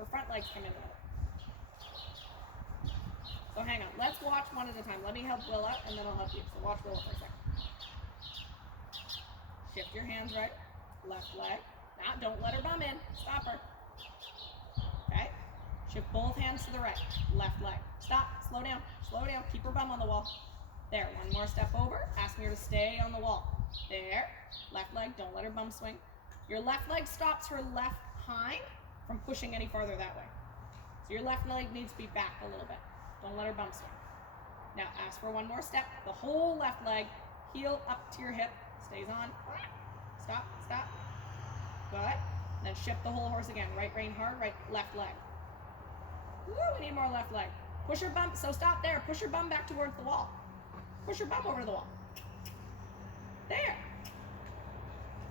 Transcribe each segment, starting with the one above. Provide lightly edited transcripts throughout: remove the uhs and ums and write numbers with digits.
Her front legs come into it. So hang on. Let's watch one at a time. Let me help Willa, and then I'll help you. So watch Willa for a second. Shift your hands right. Left leg. Now, don't let her bum in. Stop her. Okay. Shift both hands to the right. Left leg. Stop. Slow down. Slow down. Keep her bum on the wall. There. One more step over. Asking her to stay on the wall. There. Left leg. Don't let her bum swing. Your left leg stops her left hind from pushing any farther that way. So your left leg needs to be back a little bit. Don't let her bum swing. Now ask for one more step. The whole left leg. Heel up to your hip. Stays on. Stop. Stop. Good. Then shift the whole horse again. Right rein hard. Right. Left leg. Woo, we need more left leg. Push her bum. So stop there. Push her bum back towards the wall. Push her bum over the wall. There.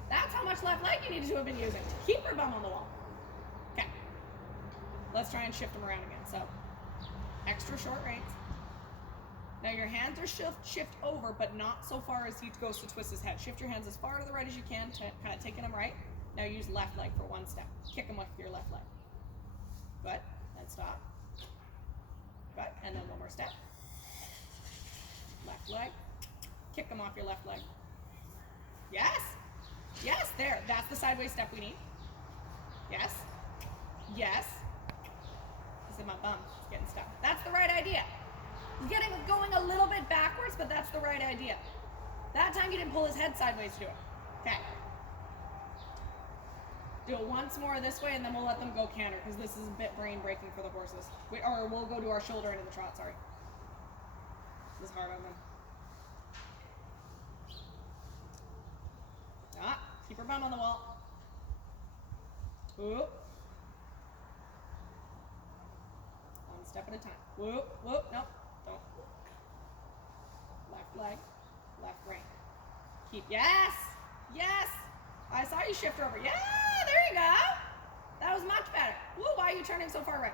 That's how much left leg you needed to have been using to keep her bum on the wall. Okay. Let's try and shift them around again. So, extra short reins. Now your hands are shift over, but not so far as he goes to twist his head. Shift your hands as far to the right as you can to kind of taking them right. Now use left leg for one step. Kick him with your left leg. Good. Then stop. Good. And then one more step. Left leg. Kick him off your left leg. Yes. Yes, there. That's the sideways step we need. Yes. Yes. This is my bum. It's getting stuck. That's the right idea. He's going a little bit backwards, but that's the right idea. That time you didn't pull his head sideways to do it. Okay. Do it once more this way, and then we'll let them go canter, because this is a bit brain-breaking for the horses. Or we'll go to our shoulder into the trot, sorry. This is hard on them. Ah, keep her bum on the wall. Whoop. One step at a time. Whoop, whoop, nope, don't. Left leg, left rein. Keep, yes, yes. I saw you shift over. Yeah, there you go. That was much better. Woo, why are you turning so far right?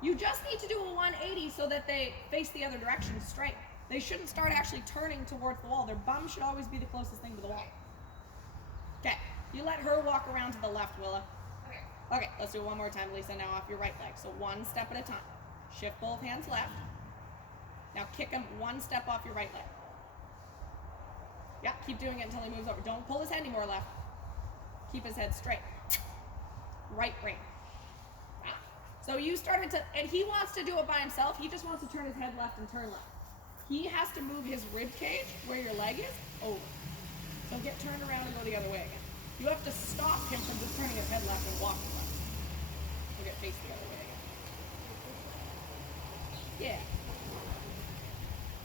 You just need to do a 180 so that they face the other direction straight. They shouldn't start actually turning towards the wall. Their bum should always be the closest thing to the wall. Okay, you let her walk around to the left, Willa. Okay, let's do it one more time, Lisa. Now off your right leg. So one step at a time. Shift both hands left. Now kick him one step off your right leg. Yeah, keep doing it until he moves over. Don't pull his head anymore left. Keep his head straight. Right rein. So you started to, and he wants to do it by himself. He just wants to turn his head left and turn left. He has to move his rib cage, where your leg is, over. So get turned around and go the other way again. You have to stop him from just turning his head left and walking left. So get face the other way again. Yeah.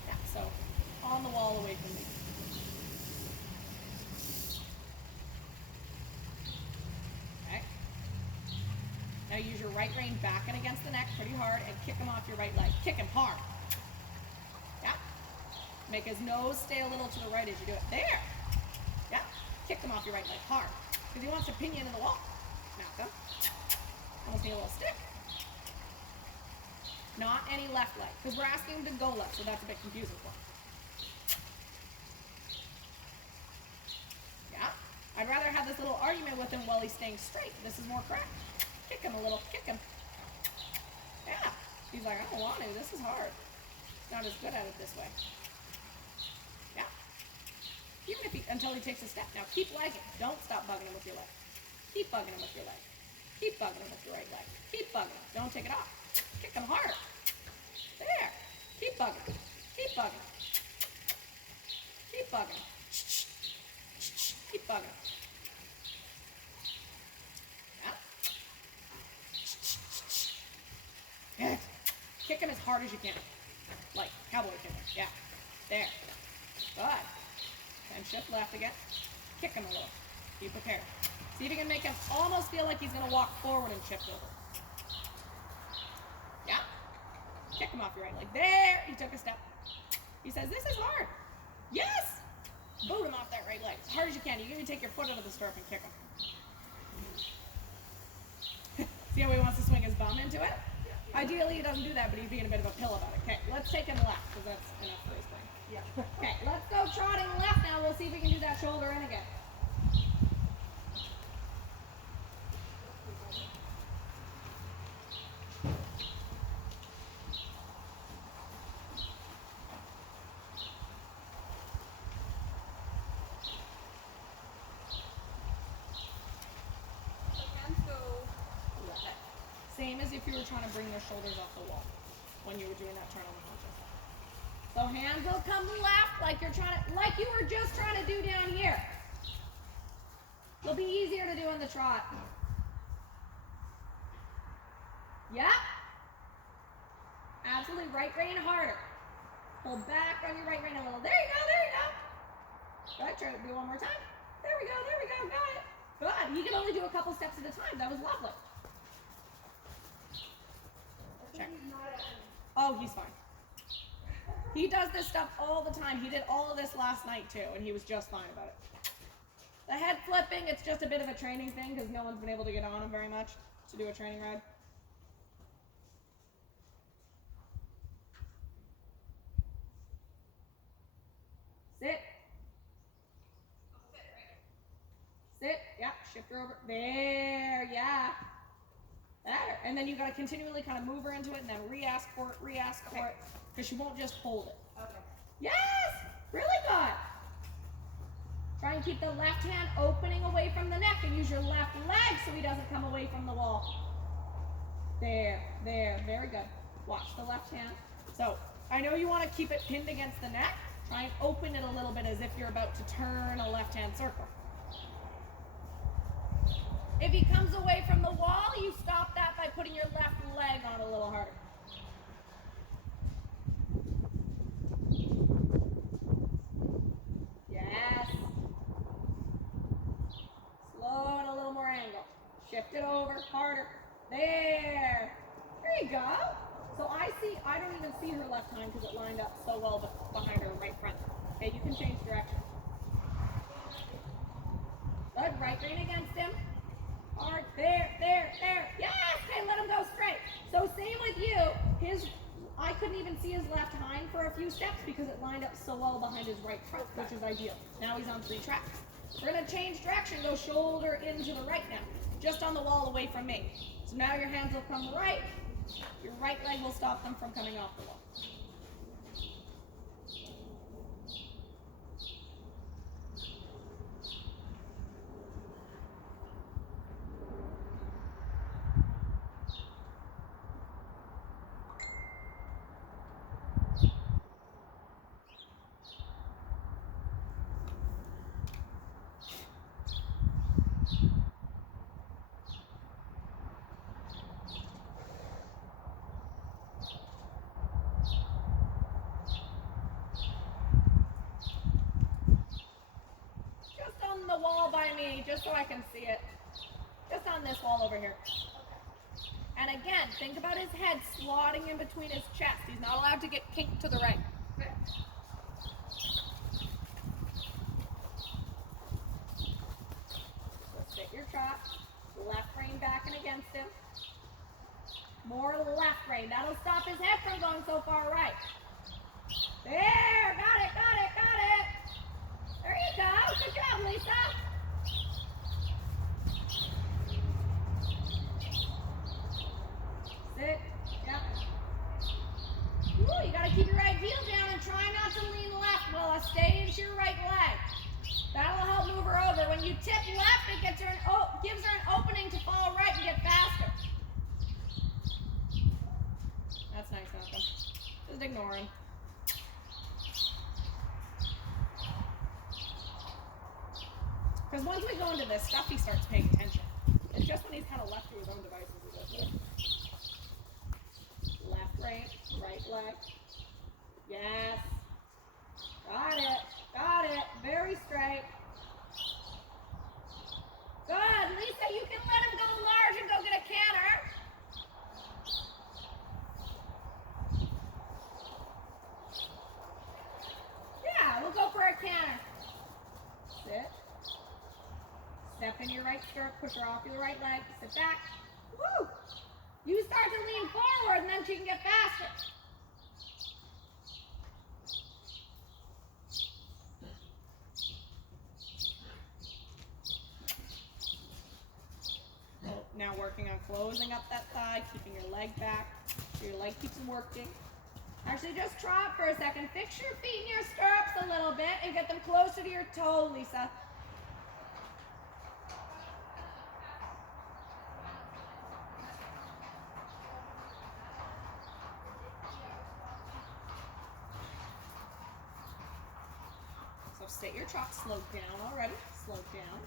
Yeah, so on the wall away from me. Okay. Now use your right rein back and against the neck pretty hard and kick him off your right leg. Kick him hard. Yeah. Make his nose stay a little to the right as you do it. There. Yeah. Kick him off your right leg hard. Because he wants to pin you into the wall. Malcohm. Almost need a little stick. Not any left leg. Because we're asking him to go left, so that's a bit confusing for him. Yeah. I'd rather have this little argument with him while he's staying straight. This is more correct. Kick him a little. Kick him. Yeah. He's like, I don't want to. This is hard. Not as good at it this way. Yeah. Even if until he takes a step. Now keep legging. Don't stop bugging him with your leg. Keep bugging him with your leg. Keep bugging him with your right leg. Keep bugging him. Don't take it off. Kick him hard. There. Keep bugging him. Keep bugging him. Keep bugging him. Keep bugging him. Yeah. Kick him as hard as you can. Like cowboy kicker. Yeah. There. Good. And shift left again. Kick him a little. Be prepared. See if you can make him almost feel like he's going to walk forward and shift over. Yeah. Kick him off your right leg. There. He took a step. He says, this is hard. Yes. Boot him off that right leg as hard as you can. You can even take your foot out of the stirrup and kick him. See how he wants to swing his bum into it? Ideally, he doesn't do that, but he's being a bit of a pill about it. Okay, let's take him left, because that's enough for his brain. Yeah. Okay, let's go trotting left now. We'll see if we can do that shoulder in again. Same as if you were trying to bring your shoulders off the wall when you were doing that turn on the haunches. So hands will come left like you were just trying to do down here. It'll be easier to do in the trot. Yep. Absolutely, right rein harder. Pull back on your right rein a little. There you go, there you go. Good, try to do one more time. There we go, got it. Good, he can only do a couple steps at a time. That was lovely. Check. Oh, he's fine. He does this stuff all the time. He did all of this last night too, and he was just fine about it. The head flipping, it's just a bit of a training thing because no one's been able to get on him very much to do a training ride. Sit. Sit. Yeah. Shift her over. There. Yeah. There. And then you got to continually kind of move her into it and then re-ask for it, because she won't just hold it. Okay. Yes. Really good. Try and keep the left hand opening away from the neck and use your left leg so he doesn't come away from the wall. There. Very good. Watch the left hand. So I know you want to keep it pinned against the neck. Try and open it a little bit as if you're about to turn a left-hand circle. If he comes away from the wall, you stop that by putting your left leg on a little harder. Yes. Slow and a little more angle. Shift it over, harder. There. There you go. So I don't even see her left hind because it lined up so well behind her right front. Okay, you can change direction. Good, right rein against him. Hard, there. Yes, okay, let him go straight. So same with you. I couldn't even see his left hind for a few steps because it lined up so well behind his right front, which is ideal. Now he's on 3 tracks. We're gonna change direction, go shoulder into the right now. Just on the wall away from me. So now your hands will come right. Your right leg will stop them from coming off the wall. The wall by me, just so I can see it. Just on this wall over here. And again, think about his head slotting in between his chest. He's not allowed to get kinked to the right. Okay. So sit your trot. Left rein back and against him. More left rein. That'll stop his head from going so far right. There! Got it! There you go. Good job, Lisa. Sit. Yep. Ooh, you gotta keep your right heel down and try not to lean left, Willa. Stay into your right leg. That'll help move her over. When you tip left, it gives her an opening to fall right and get faster. That's nice, Malcolm. Just ignore him. Because once we go into this stuff, he starts paying attention. It's just when he's kind of left to his own devices he does it. Left rein, right leg. Yes. Got it. Very straight. Good. Lisa, you can let him go large and go get a canter. Yeah, we'll go for a canter. Sit. Step in your right stirrup, push her off your right leg, sit back. Woo! You start to lean forward and then she can get faster. So now working on closing up that thigh, keeping your leg back, so your leg keeps working. Actually, just trot for a second. Fix your feet in your stirrups a little bit and get them closer to your toe, Lisa. state your chop. Slow down already. Slow down.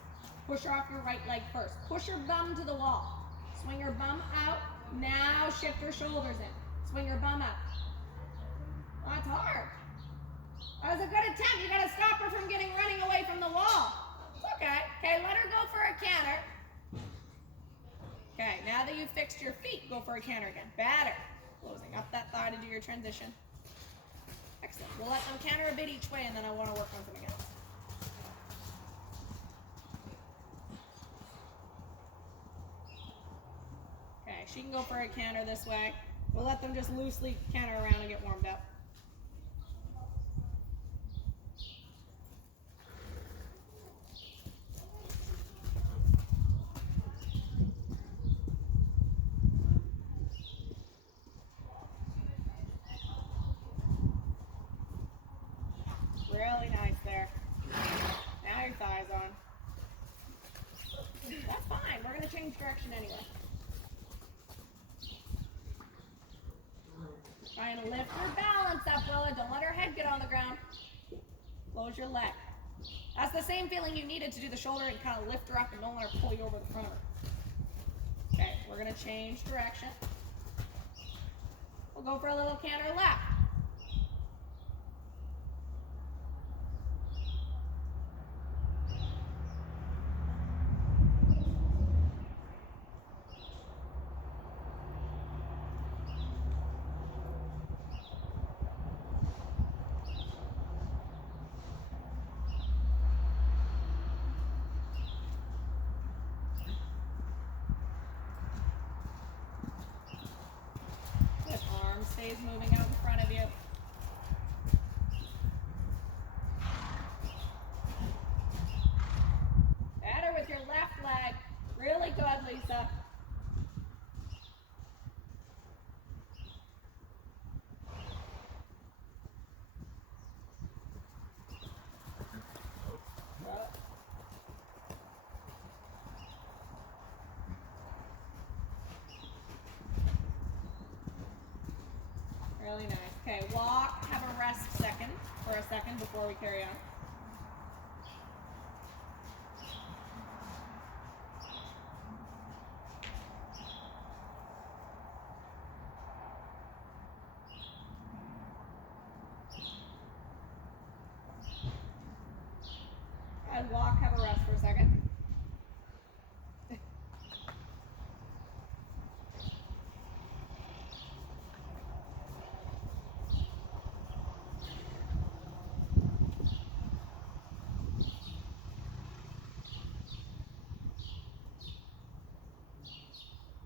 Push her off your right leg first. Push her bum to the wall. Swing her bum out. Now shift her shoulders in. Swing her bum out. That's hard. That was a good attempt. You got to stop her from running away from the wall. It's okay. Okay, let her go for a canter. Okay, now that you've fixed your feet, go for a canter again. Batter. Closing up that thigh to do your transition. Excellent. We'll let them canter a bit each way, and then I want to work on something else. Okay, she can go for a canter this way. We'll let them just loosely canter around and get warmed up. Really nice there. Now your thigh's on. That's fine. We're going to change direction anyway. Trying to lift her balance up, Willa. Don't let her head get on the ground. Close your leg. That's the same feeling you needed to do the shoulder and kind of lift her up and don't let her pull you over the front of her. Okay, we're going to change direction. We'll go for a little canter left. Stays moving out in front of you. Better with your left leg. Really good, Lisa. Really nice. Okay, walk, have a rest for a second before we carry on. And walk, have a rest for a second.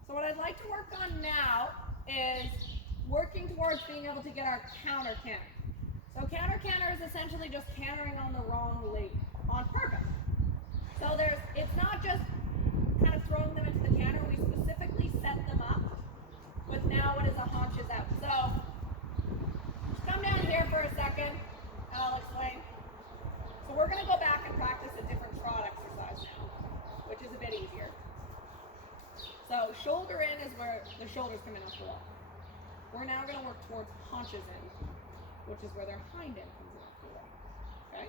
So what I'd like to work on now is working towards being able to get our counter canter. So counter canter is essentially just cantering on the wrong leg on purpose. So it's not just kind of throwing them into the canter. We specifically set them up with now what is a haunches out. So just come down here for a second and I'll explain. So we're going to go back and practice a different trot exercise now, which is a bit easier. So shoulder in is where the shoulders come in off the wall. We're now going to work towards haunches in, which is where their hind end comes in off the wall. Okay?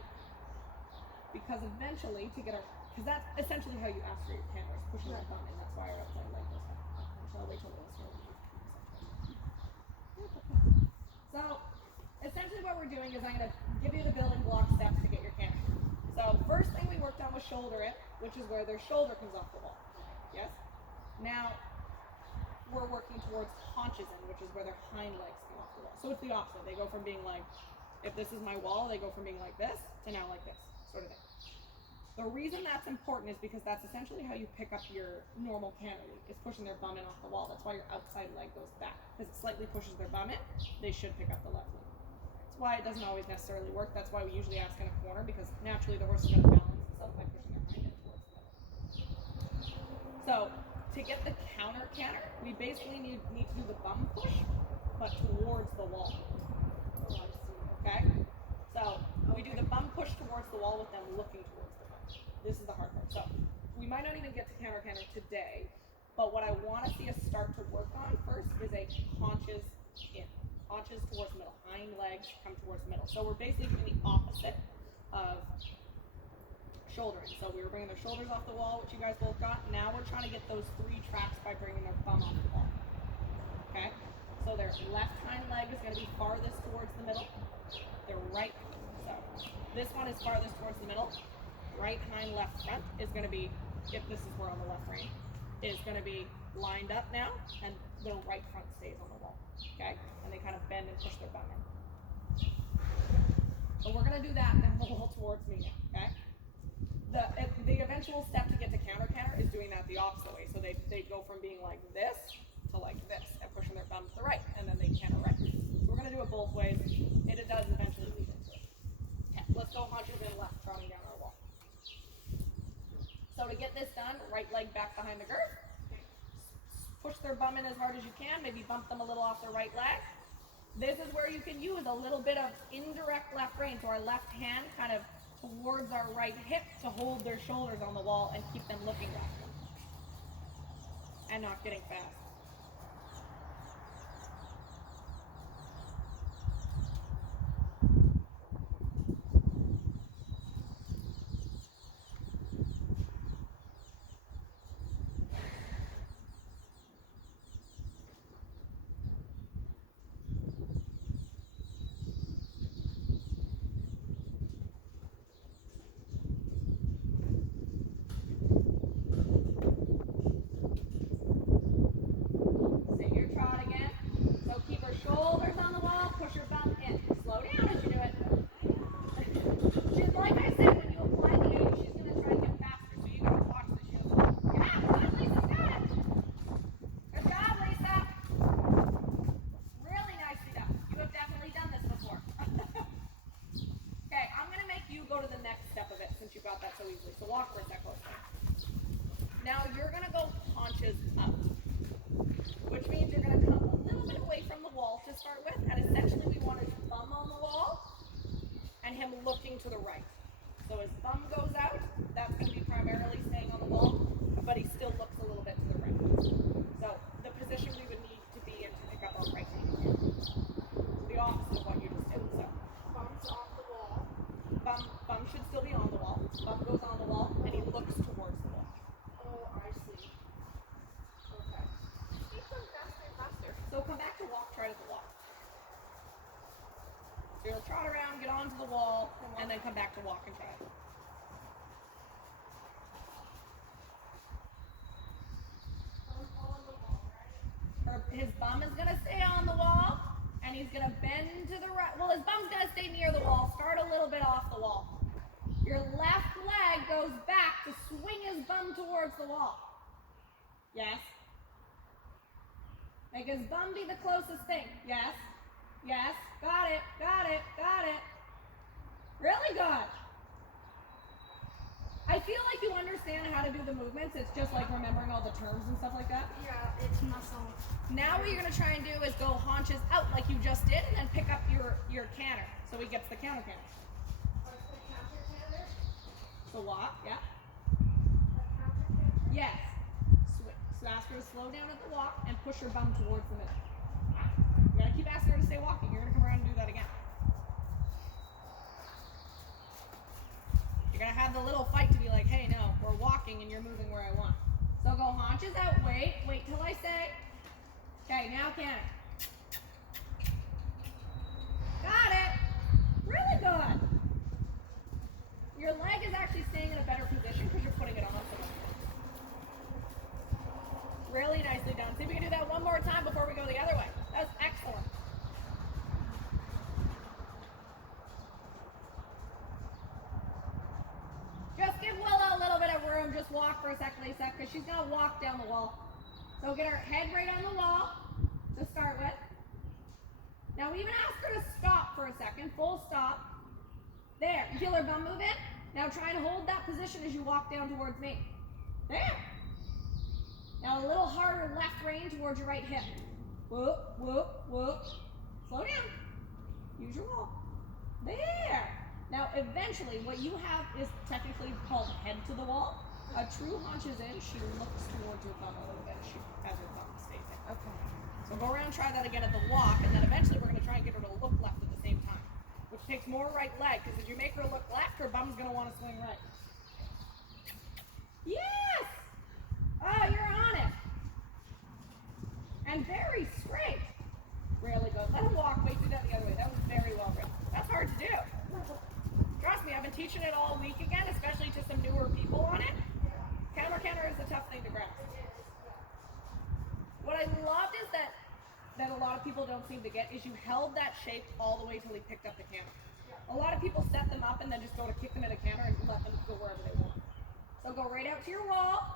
Because eventually, because that's essentially how you ask for your canter, is pushing that bum in. That's why our outside leg goes back. I'll wait till the list. So essentially what we're doing is I'm going to give you the building block steps to get your canter. So first thing we worked on was shoulder in, which is where their shoulder comes off the wall. Yes? Now, we're working towards haunches in, which is where their hind legs come off the wall. So it's the opposite. They go from being like, if this is my wall, they go from being like this to now like this, sort of thing. The reason that's important is because that's essentially how you pick up your normal canter lead, is pushing their bum in off the wall. That's why your outside leg goes back, because it slightly pushes their bum in. They should pick up the left leg. That's why it doesn't always necessarily work. That's why we usually ask in a corner, because naturally the horse is going to balance itself by pushing their hind end towards the middle. So, to get the counter canter, we basically need to do the bum push, but towards the wall. Okay? So we do the bum push towards the wall with them looking towards the bum. This is the hard part. So we might not even get to counter canter today, but what I want to see us start to work on first is a haunches in. Haunches towards the middle. Hind legs come towards the middle. So we're basically doing the opposite of shouldering. So we were bringing their shoulders off the wall, which you guys both got. Now we're trying to get those 3 tracks by bringing their bum off the wall. Okay? So their left hind leg is going to be farthest towards the middle. Their right, so this one is farthest towards the middle. Right hind left front is going to be, if this is where on the left rein, is going to be lined up now, and the right front stays on the wall. Okay? And they kind of bend and push their bum in. So we're going to do that and the wall towards me now. Okay? The eventual step to get to counter is doing that the opposite way. So they go from being like this to like this and pushing their bum to the right, and then they canter right. So we're going to do it both ways, and it does eventually lead into it. Okay, let's go haunches in left, trotting down our wall. So to get this done, right leg back behind the girth. Push their bum in as hard as you can, maybe bump them a little off their right leg. This is where you can use a little bit of indirect left rein, so our left hand kind of towards our right hip to hold their shoulders on the wall and keep them looking back and not getting fast. Now you're going to go haunches up, which means you're going to come a little bit away from the wall to start with, and essentially we want his thumb on the wall and him looking to the right. So his thumb goes out, that's going to be primarily staying on the wall, but he still looks a little bit to the right. So the position we would need to be in to pick up our right hand. The opposite of what you just did. So thumb's off the wall. Thumb should still be on the wall. Thumb goes on the wall, and he looks towards the wall. Oh, I see. Okay. Keep them faster and faster. So come back to walk, try to walk. So you'll trot around, get onto the wall, and then come back to walk and try it. His bum is going to stay on the wall, and he's going to bend to the right. Well, his bum's going to stay near the wall. Start a little bit off the wall. Your left leg goes back to swing his bum towards the wall. Yes? Make his bum be the closest thing. Yes? Yes? Got it, got it, got it. Really good. I feel like you understand how to do the movements. It's just like remembering all the terms and stuff like that. Yeah, it's muscle. Now what you're going to try and do is go haunches out like you just did, and then pick up your canter. So he gets the counter canter. What's the counter canter? So walk, yeah. The counter canter? Yes. Switch. So ask her to slow down at the walk and push her bum towards the middle. You got to keep asking her to stay walking. You're going to come around and do that again. You're going to have the little fight to be like, hey, no, we're walking and you're moving where I want. So go haunches out, wait till I say. Okay, now canter. Got it. Really good. Your leg is actually staying in a better position because you're putting it on someone. Really nicely done. See if we can do that one more time before we go the other way. That's excellent. Just give Willa a little bit of room. Just walk for a sec, Lisa, because she's going to walk down the wall. So get her head right on the wall to start with. Now even ask her to stop for a second. Full stop. There. You feel her bum move in? Now try and hold that position as you walk down towards me. There. Now a little harder left rein towards your right hip. Whoop, whoop, whoop. Slow down. Use your wall. There. Now eventually what you have is technically called head to the wall. A true haunch is in. She looks towards your thumb a little bit. She has her thumb stays in. Okay. So go around, try that again at the walk, and then eventually we're going to try and get her to look left at the same time, which takes more right leg, because if you make her look left, her bum's going to want to swing right. Yes! Oh, you're on it. And very straight. Really good. Let him walk. Wait, do that the other way. That was very well written. That's hard to do. Trust me, I've been teaching it all week again, especially to some newer people on it. Canter is a tough thing to grasp. What I loved is that a lot of people don't seem to get is you held that shape all the way till he picked up the canter. A lot of people set them up and then just go to kick them in a canter and let them go wherever they want. So go right out to your wall.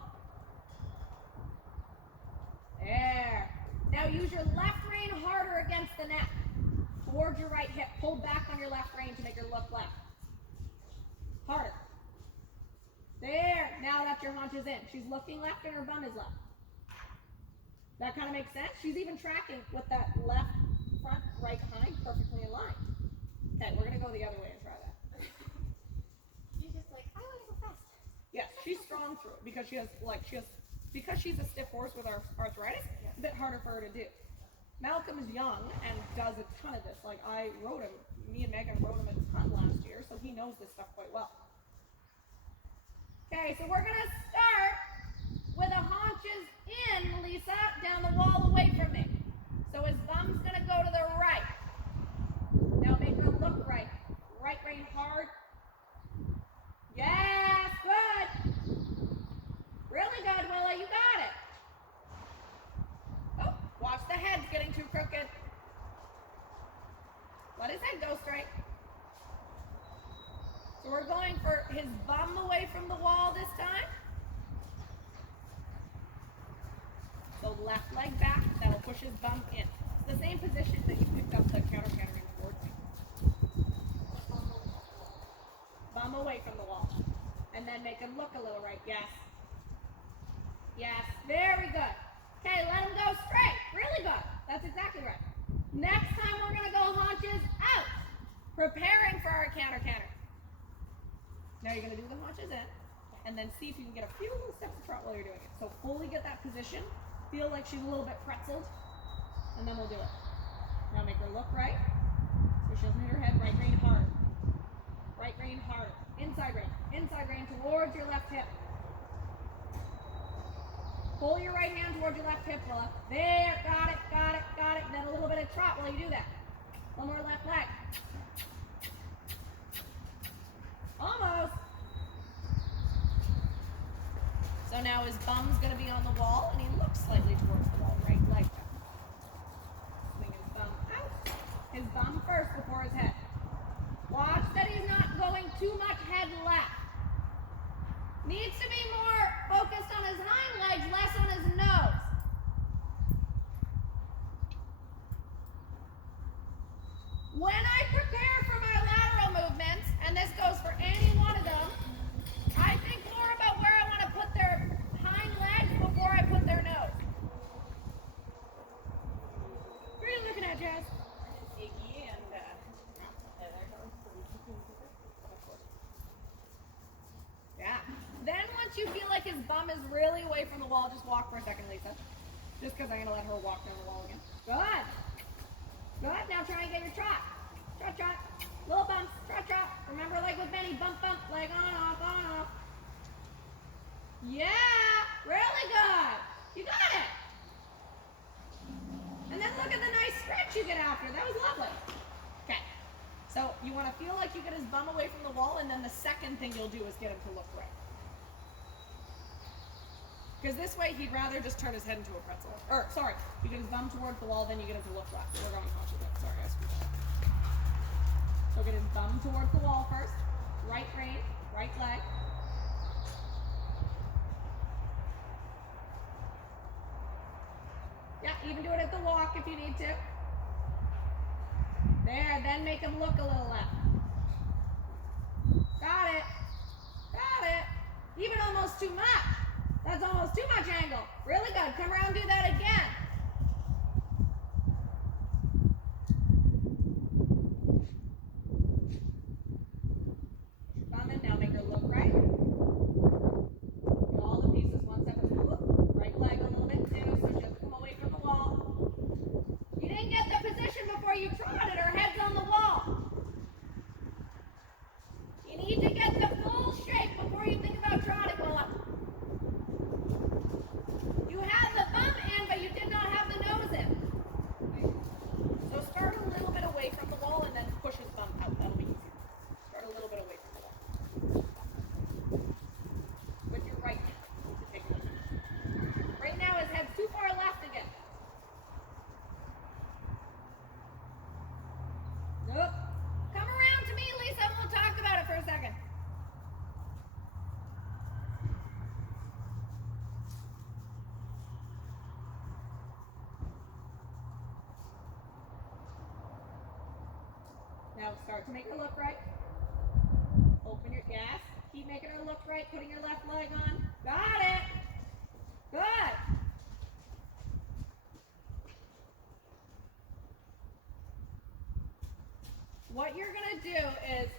There. Now use your left rein harder against the neck. Towards your right hip. Pull back on your left rein to make her look left. Harder. There. Now that your haunch is in. She's looking left and her bum is left. That kind of makes sense? She's even tracking with that left front, right behind, perfectly in line. Okay, we're going to go the other way and try that. She's just like, I want to go fast. Yes, she's strong through it because because she's a stiff horse with arthritis, it's a bit harder for her to do. Malcohm is young and does a ton of this. Like I rode him, me and Megan rode him a ton last year, so he knows this stuff quite well. Okay, so we're gonna start with the haunches in, Lisa, down the wall away from me. So his bum's gonna go to the right. Now make her look right. Right rein hard. Yes, good. Really good, Willa, you got it. Oh, watch the head's getting too crooked. Let his head go straight. So we're going for his bum away from the wall this time. So left leg back, that'll push his bum in. It's the same position that you picked up the counter in towards me. Bum away from the wall. And then make him look a little right, yes. Yes, very good. Okay, let him go straight. Really good. That's exactly right. Next time we're going to go haunches out. Preparing for our counter. Now you're going to do the haunches in, and then see if you can get a few little steps of trot while you're doing it. So fully get that position. Feel like she's a little bit pretzeled, and then we'll do it. Now make her look right, so she doesn't hit her head. Right rein hard. Right rein hard. Inside rein towards your left hip. Pull your right hand towards your left hip, Willa. There, got it. And then a little bit of trot while you do that. One more left leg. Almost. So now his bum's going to be on the wall, and he looks slightly towards the wall, right leg back. Swing his bum out. His bum first before his head. Watch that he's not going too much head left. Needs to be more focused on his hind legs, less on his nose. When I prepare for my lateral movements, and this goes for any one of them, I think more about where I want to put their hind legs before I put their nose. What are you looking at, Jazz? Iggy and Yeah. Then once you feel like his bum is really away from the wall, just walk for a second, Lisa. Just because I'm going to let her walk down the wall again. Good. Good. Now try and get your trot. Trot. Little bumps. Trot. Remember, like with Benny, bump, leg on, off. Yeah. Really good. You got it. And then look at the nice stretch you get after. That was lovely. Okay. So you want to feel like you get his bum away from the wall, and then the second thing you'll do is get him to look right. Because this way he'd rather just turn his head into a pretzel. Or, sorry, you get his bum towards the wall, then you get him to look left. We're going haunches up. Sorry, I screwed that up. So get his bum towards the wall first. Right rein, right leg. Yeah, even do it at the walk if you need to. There, then make him look a little left. Got it. Even almost too much. That's almost too much angle. Really good. Come around and do that again. Bum in. Now make her look right. Do all the pieces one step at a time. Right leg a little bit too, so she doesn't come away from the wall. You didn't get the position before you trotted. Her head's on the wall. Now start to make her look right. Open your, yes. Keep making her look right, putting your left leg on. Got it. Good. What you're gonna do is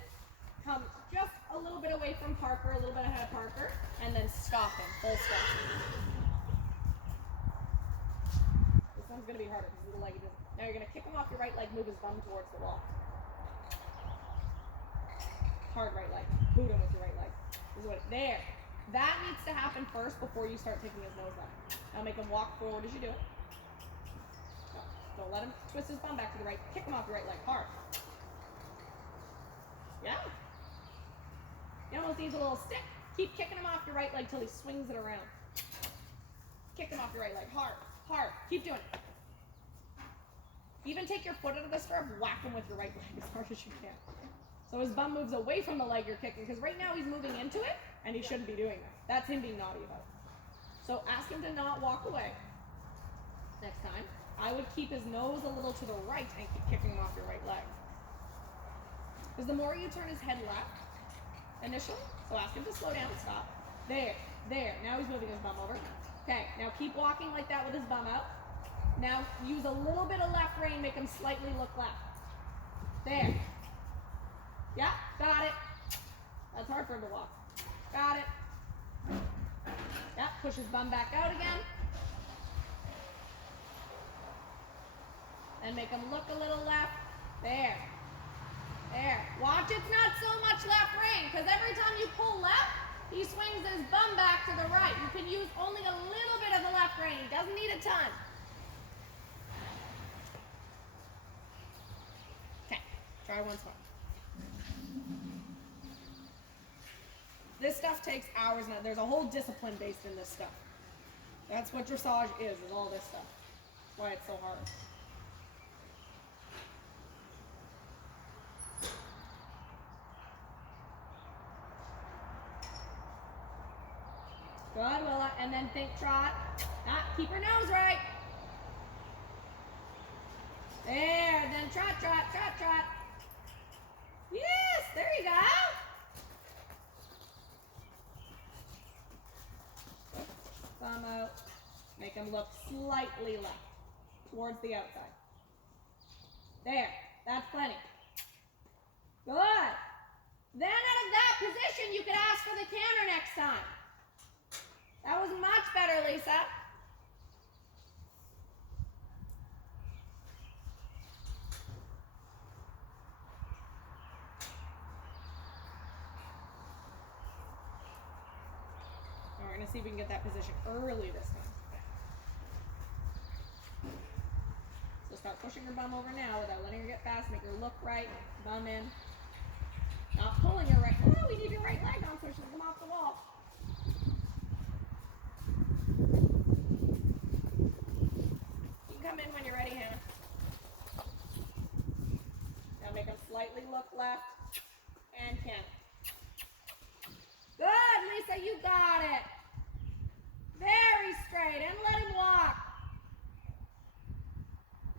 come just a little bit away from Parker, a little bit ahead of Parker, and then stop him, full stop. This one's gonna be harder because the leg doesn't. Now you're gonna kick him off your right leg, move his bum towards the wall. Hard right leg. Boot him with your right leg. This is what, there. That needs to happen first before you start taking his nose back. Now make him walk forward as you do it. No, don't let him twist his bum back to the right. Kick him off your right leg hard. Yeah. He almost needs a little stick. Keep kicking him off your right leg till he swings it around. Kick him off your right leg hard, hard. Keep doing it. Even take your foot out of the stirrup, whack him with your right leg as hard as you can. So his bum moves away from the leg you're kicking, because right now he's moving into it, and he shouldn't be doing that. That's him being naughty about it. So ask him to not walk away. Next time, I would keep his nose a little to the right and keep kicking him off your right leg. Because the more you turn his head left, initially, so ask him to slow down and stop. There, there. Now he's moving his bum over. Okay, now keep walking like that with his bum out. Now use a little bit of left rein, make him slightly look left. There. Yeah, got it. That's hard for him to walk. Got it. Yeah, push his bum back out again. And make him look a little left. There. There. Watch, it's not so much left rein, because every time you pull left, he swings his bum back to the right. You can use only a little bit of the left rein. He doesn't need a ton. Okay, try once more. This stuff takes hours now. There's a whole discipline based in this stuff. That's what dressage is all this stuff. That's why it's so hard. Good, Willa. And then think trot. Keep her nose right. There, then trot, trot, trot, trot. Yes, there you go. Thumb out. Make him look slightly left, towards the outside. There, that's plenty. Good. Then out of that position, you could ask for the canter next time. That was much better, Lisa. We're going to see if we can get that position early this time. So start pushing your bum over now without letting her get fast. Make her look right. Bum in. Not pulling her right. Oh, we need your right leg on so she doesn't come off the wall. You can come in when you're ready, Hannah. Now make him slightly look left and canter. Good, Lisa, you got it. Very straight, and let him walk.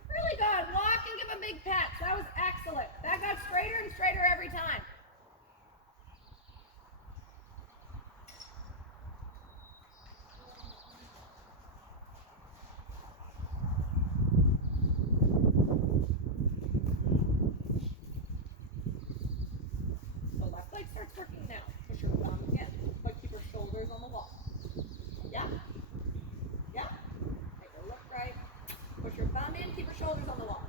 Really good. Walk and give him big pats. That was excellent. That got straighter and straighter every time. So left leg starts working now. Push your bum in, but keep your shoulders on the wall. Yeah? Yeah? Make her look right. Push your bum in, keep your shoulders on the wall.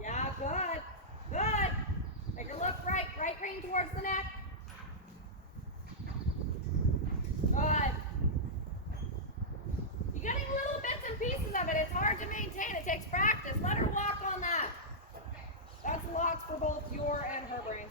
Yeah, good. Good. Make her look right. Right rein towards the neck. Good. You're getting little bits and pieces of it. It's hard to maintain. It takes practice. Let her walk on that. That's lots for both your and her brain.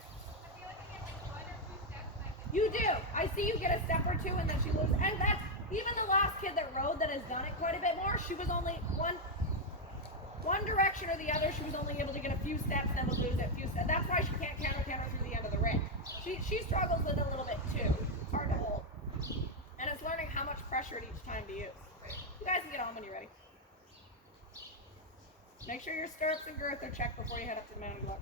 You do. I see you get a step or two and then she loses. And that's even the last kid that rode that has done it quite a bit more. She was only one direction or the other. She was only able to get a few steps, then would lose it. A few steps. That's why she can't canter through the end of the ring. She struggles with it a little bit too. It's hard to hold. And it's learning how much pressure at each time to use. You guys can get on when you're ready. Make sure your stirrups and girth are checked before you head up to the mountain block.